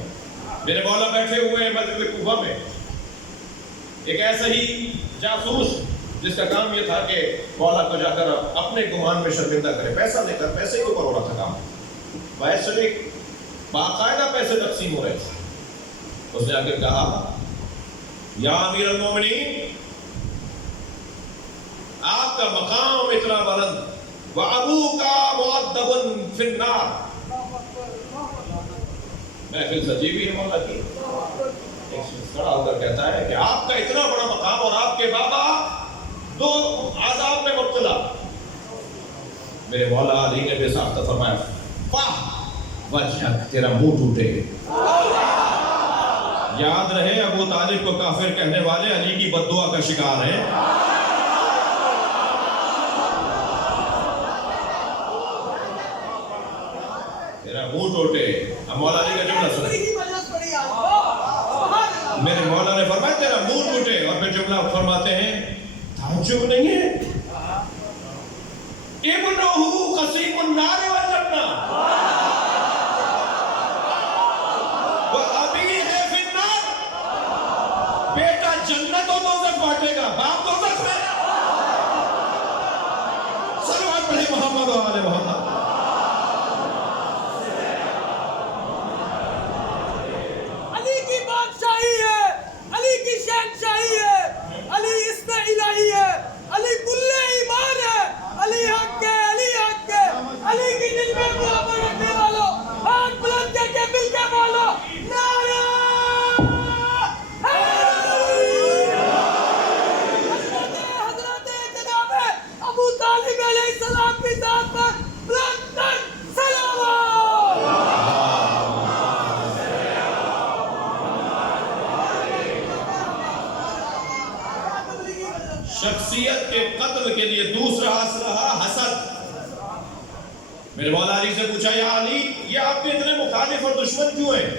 میرے مولا بیٹھے ہوئے ہیں مسجد کوفہ میں, ایک ایسا ہی جاسوس جس کا کام یہ تھا کہ مولا کو جا کر اپنے گمان میں شرمندہ کرے. پیسہ لے کر, پیسے کے اوپر ہو رہا تھا کام, ویسے باقاعدہ پیسے تقسیم ہو رہے تھے. اس نے آ کے کہا یا امیر المومنین, آپ کا مقام اتنا بلند, وَأَبُوكَ مُعَذَّبٌ فِي النَّارِ. محفل سجی ہوئی ہے مولا کی, کھڑا ہو کر کہتا ہے کہ آپ کا اتنا بڑا مقام اور آپ کے بابا دو عذاب میں مبتلا. میرے مولا علی نے بے ساختہ فرمایا فاہ وجہک, تیرا منہ ٹوٹے. یاد رہے ابو طالب کو کافر کہنے والے علی کی بددعا کا شکار ہیں. تیرا منہ ٹوٹے. اب مولا علی کا جملہ سنیں. میرے مولا نے فرمایا تیرا منہ ٹوٹے, اور پھر جملہ فرماتے ہیں تعجب نہیں ہے ابنہ قسیم النار والجنہ وابی ہے فی النار، بیٹا جنت و دوزخ بانٹے گا، باپ دوزخ میں۔ صلوات پڑھیں محمد و آل محمد۔ علی کی بادشاہی ہے، علی کی شہنشاہی ہے، علی اسم الہی ہے، علی کل ایمان ہے، علی حق ہے، علی حق ہے، علی کی دل میں محبت رکھنے والوں ہاتھ بلند کر کے مل کے بولو نعرہ حضرت جناب ابو طالب علیہ السلام کی ذات پر بلند تر صلوات۔ شخصیت کے قتل کے لیے دوسرا اسلحہ حسد۔ میرے مولا علی سے پوچھا، یا علی یہ آپ کے اتنے مخالف اور دشمن کیوں ہیں؟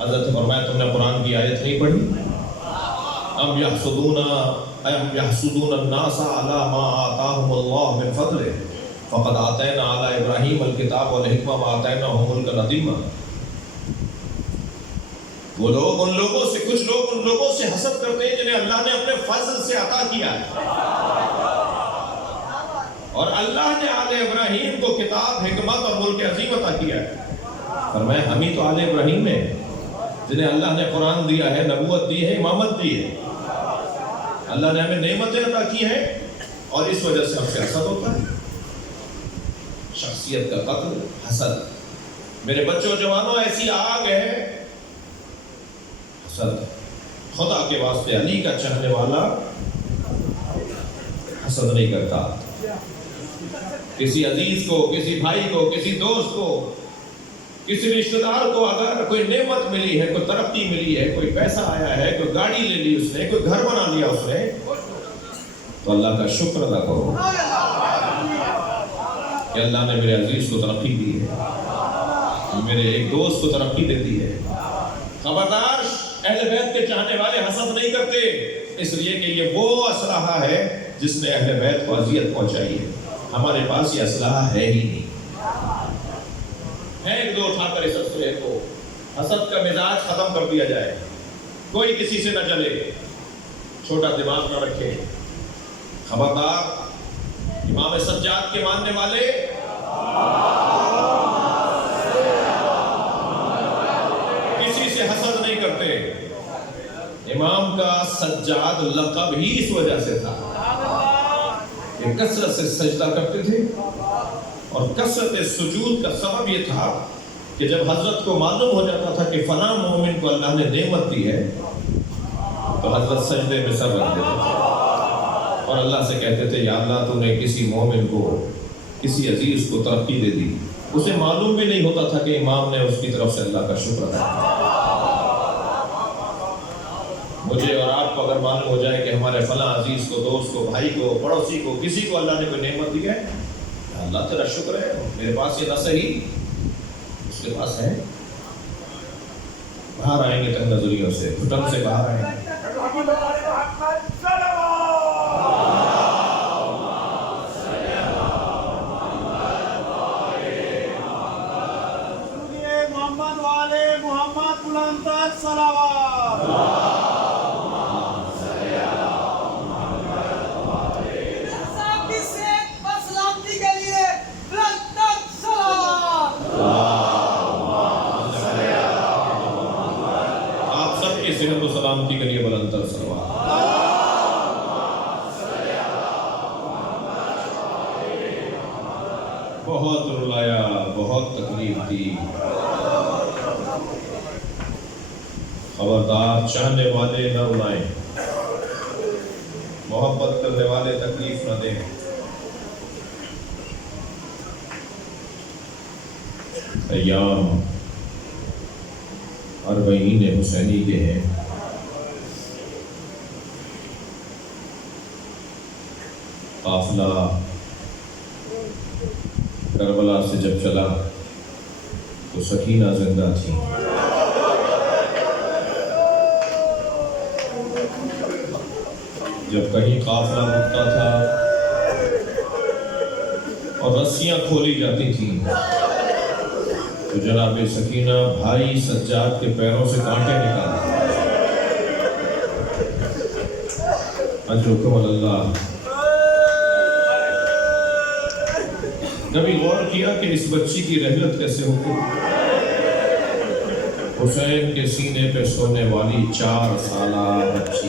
حضرت فرمایا تم نے قرآن کی آیت نہیں پڑھی؟ ام یحسدون الناس علی ما آتاہم اللہ من فضلہ فقد آتینا علی ابراہیم الکتاب والحکمہ وآتیناہم ملکا عظیما۔ وہ لوگ ان لوگوں سے، کچھ لوگ ان لوگوں سے حسد کرتے ہیں جنہیں اللہ نے اپنے فضل سے عطا کیا ہے، اور اللہ نے آل ابراہیم کو کتاب، حکمت اور ملک عظیم عطا کیا ہے۔ فرمایا ہم ہی تو آل ابراہیم ہیں جنہیں اللہ نے قرآن دیا ہے، نبوت دی ہے، امامت دی ہے۔ اللہ نے ہمیں نعمتیں عطا کی ہیں اور اس وجہ سے ہم سے حسد ہوتا ہے۔ شخصیت کا قتل، حسد۔ میرے بچوں جوانوں، ایسی آگ ہے حسد۔ خدا کے واسطے علی کا چاہنے والا حسد نہیں کرتا۔ کسی عزیز کو، کسی بھائی کو، کسی دوست کو، کسی رشتہ دار کو اگر کوئی نعمت ملی ہے، کوئی ترقی ملی ہے، کوئی پیسہ آیا ہے، کوئی گاڑی لے لی اس نے، کوئی گھر بنا لیا اس نے، تو اللہ کا شکر ادا کرو کہ اللہ نے میرے عزیز کو ترقی دی ہے، میرے ایک دوست کو ترقی دے دی ہے۔ خبردار، اہل بیت کے چاہنے والے حسد نہیں کرتے، اس لیے کہ یہ وہ اسلحہ ہے جس نے اہل بیت کو اذیت پہنچائی ہے۔ ہمارے پاس یہ اسلحہ ہے ہی نہیں۔ پھینک دو اٹھا کر اس اسلحے کو، حسد کا مزاج ختم کر دیا جائے، کوئی کسی سے نہ جلے، چھوٹا دماغ نہ رکھے۔ خبردار، امام سجاد کے ماننے والے کسی سے حسد نہیں کرتے۔ امام کا سجاد لقب ہی اس وجہ سے تھا کہ کثرت سے سجدہ کرتے تھے، اور کثرت سجود کا سبب یہ تھا کہ جب حضرت کو معلوم ہو جاتا تھا کہ فلاں مومن کو اللہ نے نعمت دی ہے، تو حضرت سجدے میں سر رکھ دیتے تھے اور اللہ سے کہتے تھے، یا اللہ تو نے کسی مومن کو، کسی عزیز کو ترقی دے دی، اسے معلوم بھی نہیں ہوتا تھا کہ امام نے اس کی طرف سے اللہ کا شکر ادا کیا۔ مجھے اور آپ کو اگر معلوم ہو جائے کہ ہمارے فلاں عزیز کو، دوست کو، بھائی کو، پڑوسی کو، کسی کو اللہ نے کوئی نعمت دی ہے، اللہ تیرا شکر ہے، میرے پاس یہ نہ صحیح، اس کے پاس ہے۔ باہر آئیں گے تنگ نظریوں سے، گھٹن سے باہر آئیں گے۔ محمد والے محمد بلند تر صلوات۔ صحت و سلامتی کے لیے بلند تر صلوات۔ بہت رلایا، بہت تکلیف دی۔ خبردار، چاہنے والے نہ رلائیں، محبت کرنے والے تکلیف نہ دیں۔ ایام اربعین حسینی کے ہیں۔ قافلہ کربلا سے جب چلا تو سکینہ زندہ تھی۔ جب کہیں قافلہ رکتا تھا اور رسیاں کھولی جاتی تھیں تو جناب سکینہ بھائی سجاد کے پیروں سے کانٹے نکالتے اجرکم اللہ۔ کبھی غور کیا کہ اس بچی کی رحلت کیسے ہوتی؟ حسین کے سینے پہ سونے والی 4 سالہ بچی،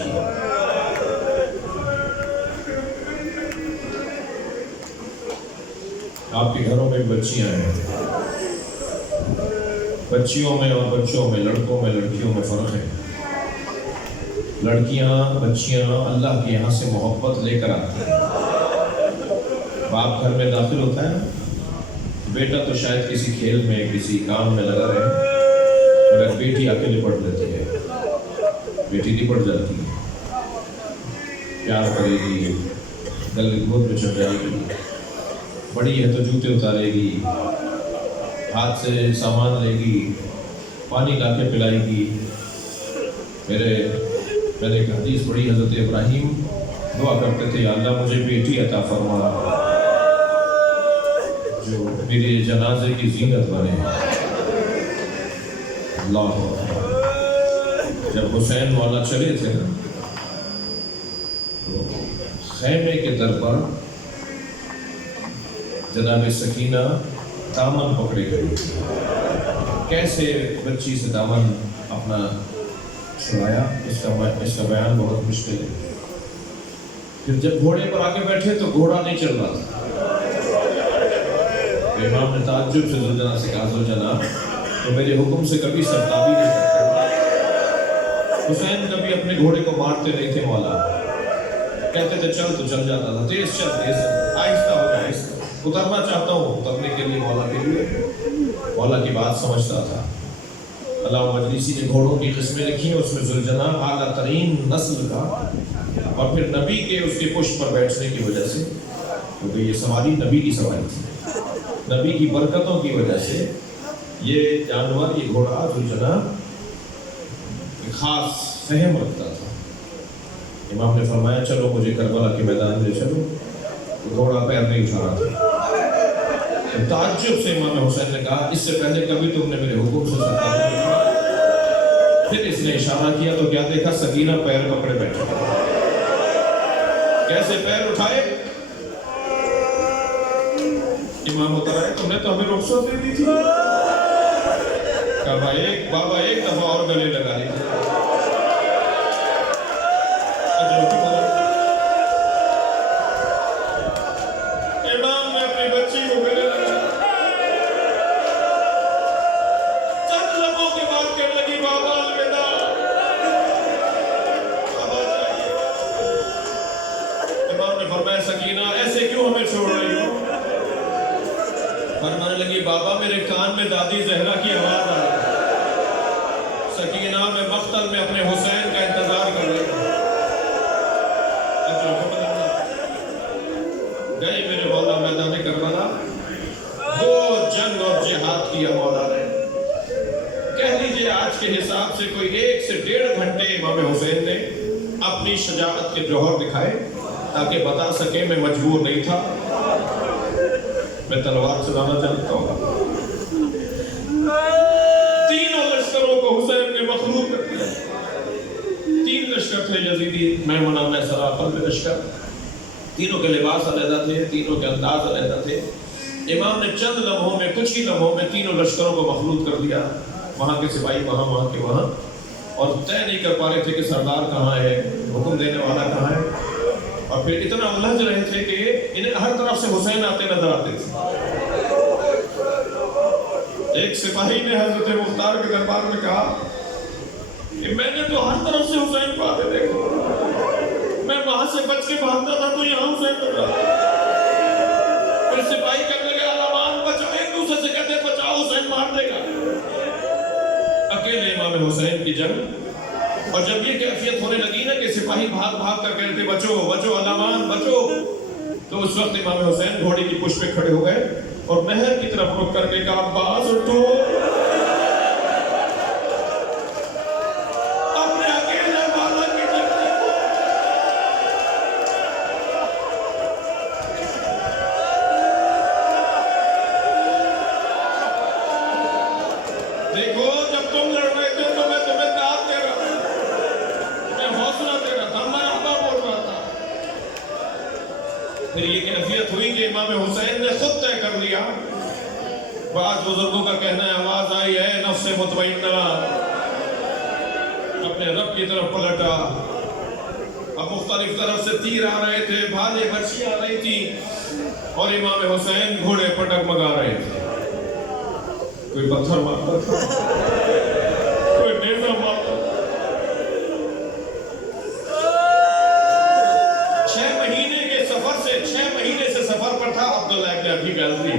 آپ کے گھروں میں بچیاں ہیں، بچیوں میں اور بچوں میں، لڑکوں میں لڑکیوں میں فرق ہے۔ لڑکیاں بچیاں اللہ کے یہاں سے محبت لے کر آتی ہیں۔ باپ گھر میں داخل ہوتا ہے، بیٹا تو شاید کسی کھیل میں کسی کام میں لگا رہے، مگر بیٹی اکیلے پڑھ لیتی ہے، بیٹی نہیں پڑھ جاتی ہے، پیار کرے گی، گلے گود میں چڑھ جائے گی، بڑی ہے تو جوتے اتارے گی، ہاتھ سے سامان لے گی، پانی لا کے پلائے گی۔ میں نے ایک حدیث پڑھی، حضرت ابراہیم دعا کرتے تھے، یا اللہ مجھے بیٹی عطا فرما جو میرے جنازے کی زینت بنے۔ اللہ جب حسین مولا چلے تھے نا تو خیمے کے در پر جناب سکینہ دامن پکڑے گئی، کیسے بچی سے دامن اپنا چھڑایا اس کا بیان بہت مشکل ہے۔ پھر جب گھوڑے پر آ کے بیٹھے تو گھوڑا نہیں چل رہا تھا، امام نے تعجب سے زلجنا سے کہا، زلجنا تو میرے حکم سے کبھی سرتابی نہیں کرتے۔ حسین کبھی اپنے گھوڑے کو مارتے نہیں تھے مولا، کہتے تھے چل تو چل جاتا تھا، تیز چل تیز چل، آہستہ ہو جائے آہستہ، اترنا چاہتا ہوں، اترنے کے لیے مولا کے لیے مولا کی بات سمجھتا تھا۔ علامہ مجلسی نے گھوڑوں کی قسمیں لکھی ہیں، اس میں زلجنا اعلیٰ ترین نسل کا، اور پھر نبی کے اس کے پشت پر بیٹھنے کی وجہ سے، کیونکہ یہ سواری نبی کی سواری تھی، نبی کی برکتوں کی وجہ سے یہ جانور، یہ گھوڑا زلجنا ایک خاص فہم رکھتا تھا۔ امام نے فرمایا چلو مجھے کربلا کے میدان میں چلو، گھوڑا پیر نہیں اٹھا رہا تھا۔ تعجب سے امام حسین نے کہا، اس سے پہلے کبھی تم نے میرے حکم سے سرتابی نہیں کیا؟ پھر اس نے اشارہ کیا تو کیا دیکھا؟ سکینہ پیر پکڑے بیٹھے، کیسے پیر اٹھائے؟ امام اتر آئے، تم نے تو ہمیں رخصت دے دی تھی۔ کہا بابا ایک دفعہ اور گلے لگا لیجیے۔ امام نے اپنی بچی کو گلے لگا، چند لمحوں کے بعد کہنے لگی بابا الوداع، بابا جائیے۔ امام نے فرمایا سکینہ ایسے کیوں ہمیں چھوڑ رہی ہو؟ فرمانے لگی بابا میرے کان میں دادی زہرا کی آواز آ رہی ہے، سکینہ میں مقتل میں اپنے حسین کا انتظار کر رہی ہوں۔ گئے میرے مولا میدان کربلا، وہ جنگ اور جہاد کیا مولا نے، کہہ لیجئے آج کے حساب سے کوئی 1 سے 1.5 گھنٹے امام حسین نے اپنی شجاعت کے جوہر دکھائے تاکہ بتا سکے میں مجبور نہیں تھا، میں تلوار چلانا چاہتا ہوں۔ 3 لشکروں کو حسین نے مخلوط کر دیا۔ 3 لشکر تھے، یزیدی، میمنہ، میسرہ، قلب لشکر، تینوں کے لباس علیحدہ تھے، تینوں کے انداز علیحدہ تھے۔ امام نے چند لمحوں میں، کچھ ہی لمحوں میں تینوں لشکروں کو مخلوط کر دیا، وہاں کے سپاہی وہاں، وہاں کے وہاں، اور طے نہیں کر پا رہے تھے کہ سردار کہاں ہے، حکم دینے والا کہاں ہے، اور پھر اتنا الجھ رہے تھے کہ انہیں ہر طرف سے حسین آتے نظر آتے تھے۔ ایک سپاہی نے حضرت مختار کے دربار میں کہا کہ میں نے تو ہر طرف سے حسین کو آتے دیکھا، میں وہاں سے بچ کے بھاگتا تھا تو یہاں حسین مل رہا۔ پھر سپاہی کہنے لگے علمان بچاؤ، ایک دوسرے سے کہتے بچاؤ حسین مار دے گا۔ اکیلے امام حسین کی جنگ، اور جب یہ کیفیت ہونے لگی نا کہ سپاہی بھاگ بھاگ کر کہتے بچو بچو علمان بچو، تو اس وقت امام حسین گھوڑے کی پشت پہ کھڑے ہو گئے اور نہر کی طرف رک کر کے کہا عباس اٹھو، اپنے اکیلے والا کی جنگ دیکھو۔ امام حسین نے خود طے کر لیا. بعض بزرگوں کا کہنا ہے آواز آئی ہے نفس مطمئنہ اپنے رب کی طرف پلٹا. اب مختلف طرف سے تیر آ رہے تھے, بھالے برچی آ رہی تھی, اور امام حسین گھوڑے پر ڈگمگا رہے تھے. کوئی پتھر مارتا تھا, کوئی نیزہ مارتا تھا. 6 مہینے سے سفر پر تھا عبداللہ ابن ابی غازی.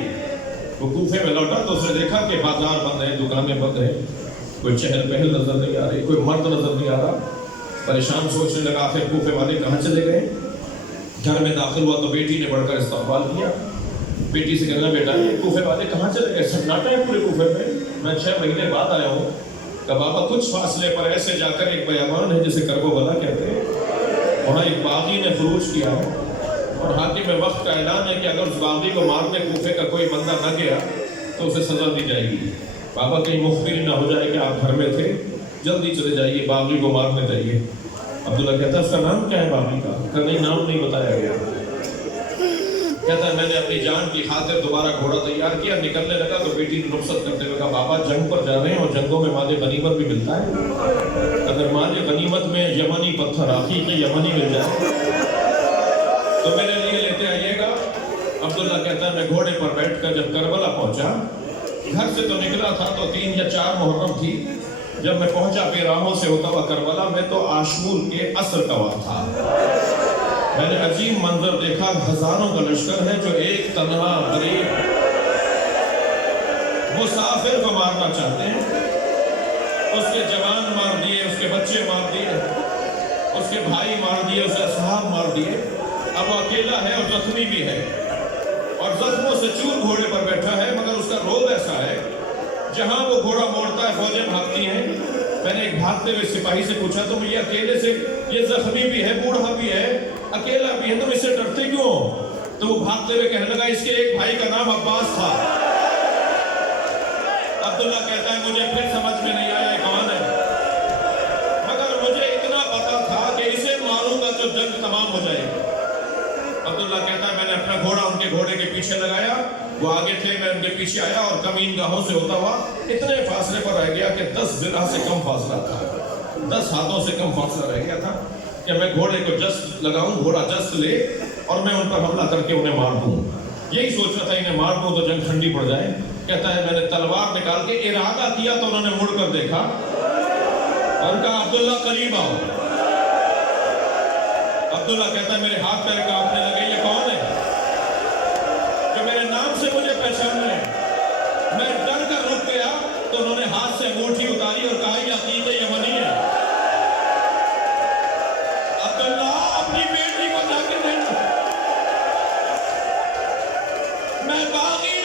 وہ کوفے میں لوٹا تو اس نے دیکھا کہ بازار بند ہے, دکانیں بند ہیں, کوئی چہل پہل نظر نہیں آ رہی, کوئی مرد نظر نہیں آ رہا. پریشان سوچنے لگا آخر کوفے والے کہاں چلے گئے. گھر میں داخل ہوا تو بیٹی نے بڑھ کر استقبال کیا. بیٹی سے کہنا بیٹا یہ کوفے والے کہاں چلے گئے, سناٹا ہے پورے کوفے میں, میں 6 مہینے بعد آیا ہوں. کہ بابا کچھ فاصلے پر ایسے جا کر ایک بیابان ہے جسے کرب و بلا کہتے ہیں, وہاں ایک باغی نے فروش کیا ہے اور حاکم وقت کا اعلان ہے کہ اگر اس باغی کو مارنے کوفے کا کوئی بندہ نہ گیا تو اسے سزا دی جائے گی. بابا کہیں مخبری نہ ہو جائے کہ آپ گھر میں تھے, جلدی چلے جائیے, باغی کو مارنے چاہیے. عبداللہ کہتا ہے اس کا نام کیا ہے باغی کا؟ کہ نہیں نام نہیں بتایا گیا. کہتا ہے میں نے اپنی جان کی خاطر دوبارہ گھوڑا تیار کیا, نکلنے لگا تو بیٹی نے رخصت کرتے ہوئے کہا بابا جنگ پر جا رہے ہیں اور جنگوں میں مال غنیمت بھی ملتا ہے, اگر مال غنیمت میں یمنی پتھر حقیقی یمنی مل جائے تو میرے لیے لیتے آئیے گا. عبداللہ کہتا ہے میں گھوڑے پر بیٹھ کر جب کربلا پہنچا, گھر سے تو نکلا تھا تو 3 یا 4 محرم تھی, جب میں پہنچا بے راہوں سے ہوتا ہوا کربلا میں تو عاشور کے عصر کا وقت تھا. میں نے عجیب منظر دیکھا, ہزاروں کا لشکر ہے جو ایک تنہا غریب مسافر کو مارنا چاہتے ہیں. اس کے جوان مار دیے, اس کے بچے مار دیے, اس کے بھائی مار دیے, اس کے اصحاب مار دیے. اب وہ اکیلا ہے اور زخمی بھی ہے, اور زخموں سے چور گھوڑے پر بیٹھا ہے, مگر اس کا روب ایسا ہے جہاں وہ گھوڑا موڑتا ہے فوجیں بھاگتی ہیں. میں نے ایک بھاگتے ہوئے سپاہی سے پوچھا تم یہ اکیلے سے, یہ زخمی بھی ہے, بوڑھا بھی ہے, اکیلا بھی ہے, تم اس سے ڈرتے کیوں؟ تو وہ بھاگتے ہوئے کہنے لگا اس کے ایک بھائی کا نام عباس تھا. عبداللہ کہتا ہے مجھے پھر سمجھ میں نہیں آیا کون ہے, مگر مجھے اتنا پتا تھا کہ اسے ماروں گا تو جنگ تمام ہو جائے گی. عبداللہ کہتا ہے میں نے اپنا گھوڑا ان کے گھوڑے کے پیچھے لگایا, وہ آگے تھے, میں ان کے پیچھے آیا اور کمین گاہوں سے ہوتا ہوا اتنے فاصلے پر رہ گیا کہ 10 ذراع سے کم فاصلہ تھا, 10 ہاتھوں سے کم فاصلہ رہ گیا تھا کہ میں گھوڑے کو جست لگاؤں, گھوڑا جست لے اور میں ان پر حملہ کر کے انہیں مار دوں. یہی سوچ رہا تھا انہیں مار دوں تو جنگ ٹھنڈی پڑ جائے. کہتا ہے میں نے تلوار نکال کے ارادہ کیا تو انہوں نے مڑ کر دیکھا اور کہا عبداللہ قریب آؤ. عبداللہ کہتا ہے میرے ہاتھ پیر کانپنے لگے, یہ کون ہے جو میرے نام سے مجھے پہچان رہے ہیں؟ میں ڈر کر رک گیا تو انہوں نے ہاتھ سے انگوٹھی اتاری اور کہا یہ عقیق یمنی ہے. عبداللہ اپنی بیٹی کو جا کے دیکھو, میں باغی